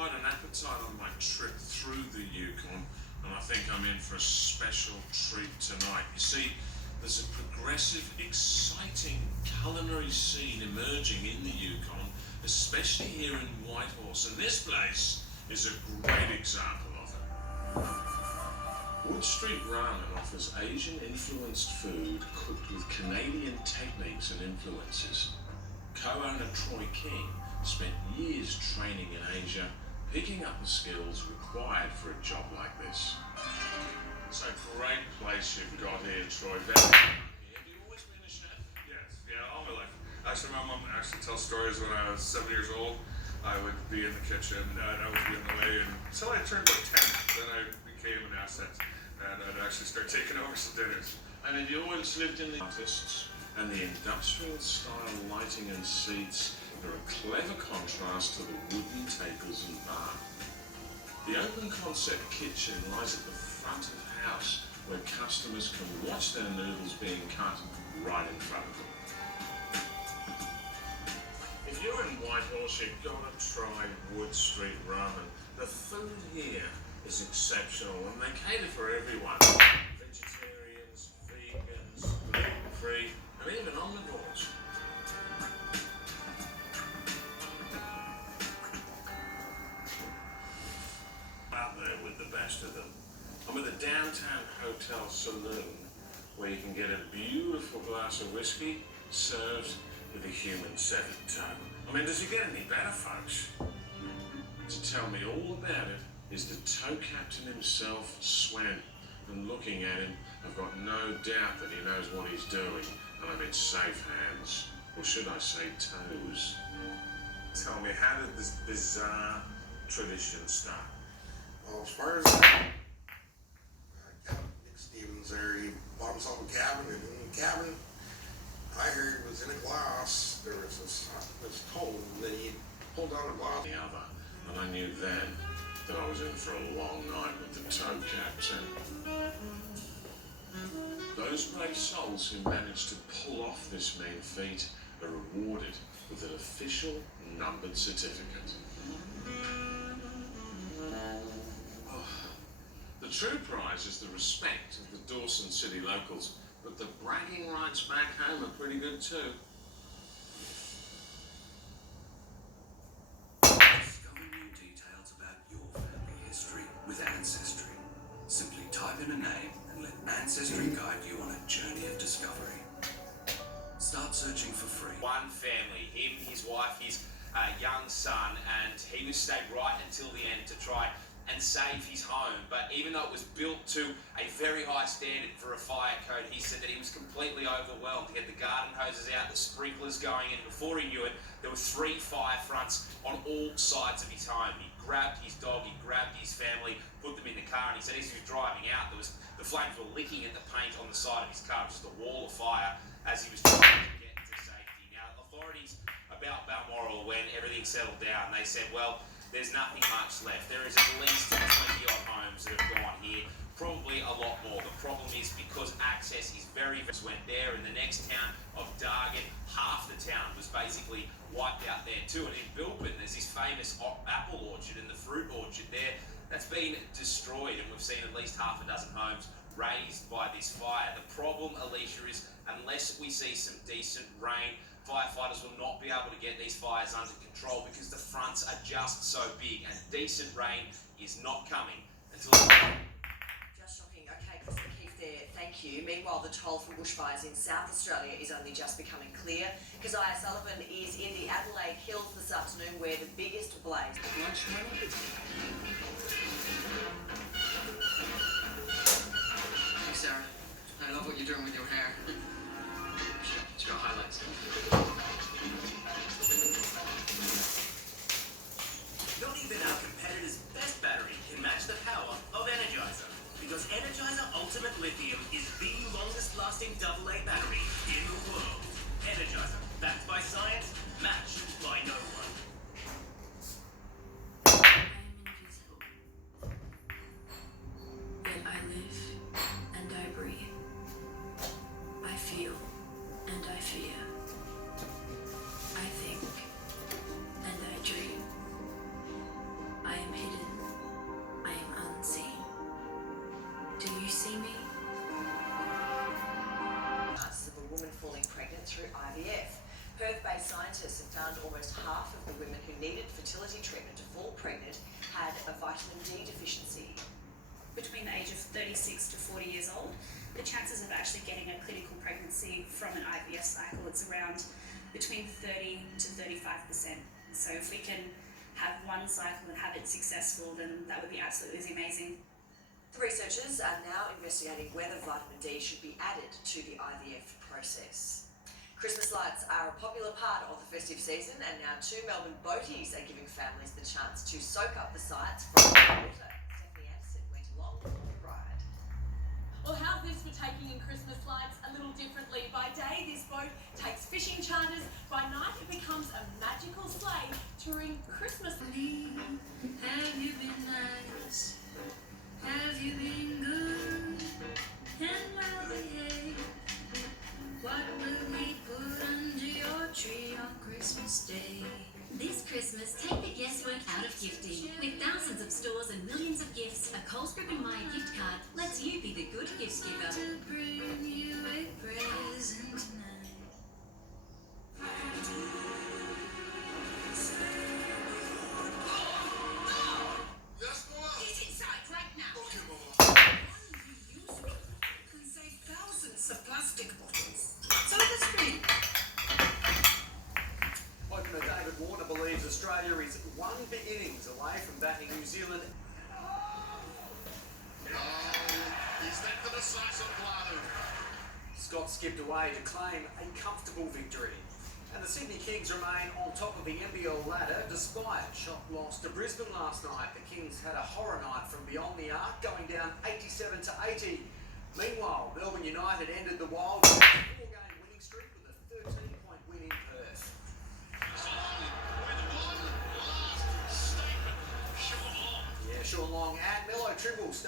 quite an appetite on my trip through the Yukon, and I think I'm in for a special treat tonight. You see, there's a progressive, exciting culinary scene emerging in the Yukon, especially here in Whitehorse, and this place is a great example of it. Wood Street Ramen offers Asian-influenced food cooked with Canadian techniques and influences. Co-owner Troy King spent years training in Asia, picking up the skills required for a job like this. It's a great place you've got here, Troy. Have you always been a chef? Yes, yeah, all my life. Actually, my mom actually tells stories when I was 7 years old. I would be in the kitchen, and I would be in the way until I turned about 10. Then I became an asset, and I'd actually start taking over some dinners. And have you always lived in the artists and the industrial style lighting and seats? They're a clever contrast to the wooden tables and bar. The open concept kitchen lies at the front of the house, where customers can watch their noodles being cut right in front of them. If you're in Whitehorse, you've got to try Wood Street Ramen. The food here is exceptional, and they cater for everyone. Vegetarians, vegans, gluten-free, and even omnivores. Out there with the best of them. I'm at the Downtown Hotel Saloon, where you can get a beautiful glass of whiskey served with a human severed toe. I mean, does it get any better, folks? To tell me all about it is the toe captain himself, Swen. And looking at him, I've got no doubt that he knows what he's doing, and I'm in safe hands. Or should I say toes? Tell me, how did this bizarre tradition start? Well, as far as Nick Stevens there, he bought himself a cabin, and in the cabin, I heard was in a glass, there was this cone, and then he pulled down the glass. The other, and I knew then that I was in for a long night with the toe captain. Those brave souls who managed to pull off this mean feat are rewarded with an official numbered certificate. The true prize is the respect of the Dawson City locals, but the bragging rights back home are pretty good too. Discover new details about your family history with Ancestry. Simply type in a name and let Ancestry guide you on a journey of discovery. Start searching for free. One family, him, his wife, his young son, and he was stayed right until the end to try and save his home. But even though it was built to a very high standard for a fire code, he said that he was completely overwhelmed to get the garden hoses out, the sprinklers going in. Before he knew it, there were 3 fire fronts on all sides of his home. He grabbed his dog, he grabbed his family, put them in the car, and he said as he was driving out, the flames were licking at the paint on the side of his car, just a wall of fire as he was trying to get to safety. Now, authorities about Balmoral, when everything settled down, they said, well, there's nothing much left. There is at least 20-odd homes that have gone here, probably a lot more. The problem is because access is very went there. In the next town of Dargan, half the town was basically wiped out there too. And in Bilpin, there's this famous apple orchard and the fruit orchard there that's been destroyed, and we've seen at least half a dozen homes razed by this fire. The problem, Alicia, is unless we see some decent rain, firefighters will not be able to get these fires under control because the fronts are just so big, and decent rain is not coming until... Just shocking. Okay, Chris McKeith there, thank you. Meanwhile, the toll from bushfires in South Australia is only just becoming clear. Keziah Sullivan is in the Adelaide Hills this afternoon, where the biggest blaze... Hey Sarah, I love what you're doing with your hair. It's got highlights. Not even our competitor's best battery can match the power of Energizer, because Energizer Ultimate Lithium is the longest lasting AA battery in the world. Energizer, backed by science, matched by no one. I am invisible, yet I live and I breathe. I feel and I fear. I think and I dream. I fertility treatment to fall pregnant had a vitamin D deficiency. Between the age of 36 to 40 years old, the chances of actually getting a clinical pregnancy from an IVF cycle, it's around between 30 to 35%. So if we can have one cycle and have it successful, then that would be absolutely amazing. The researchers are now investigating whether vitamin D should be added to the IVF process. Christmas lights are a popular part of the festive season, and now 2 Melbourne boaties are giving families the chance to soak up the sights from the water. Stephanie Anderson went along for the ride. Well, how's this for taking in Christmas lights a little differently? By day, this boat takes fishing charters. By night, it becomes a magical sleigh touring Christmas. Have you been nice? Have you been good and well behaved? What will we put under your tree on Christmas Day? This Christmas, take the guesswork out of gifting. With thousands of stores and millions of gifts, a Coles Group and Myer gift card lets you be the good gift giver. To bring you a present tonight. Yes, boy. Get inside right now. Okay, Mama. Can save thousands of plastic bottles. So the street. Opener David Warner believes Australia is one big innings away from batting New Zealand. Is that the decisive blow? Scott skipped away to claim a comfortable victory. And the Sydney Kings remain on top of the NBL ladder despite a shock loss to Brisbane last night. The Kings had a horror night from beyond the arc, going down 87 to 80. Meanwhile, Melbourne United ended the Wild with a 4-game winning streak with a 13-point win in Perth. Yeah, Sean Long and Melo Tribble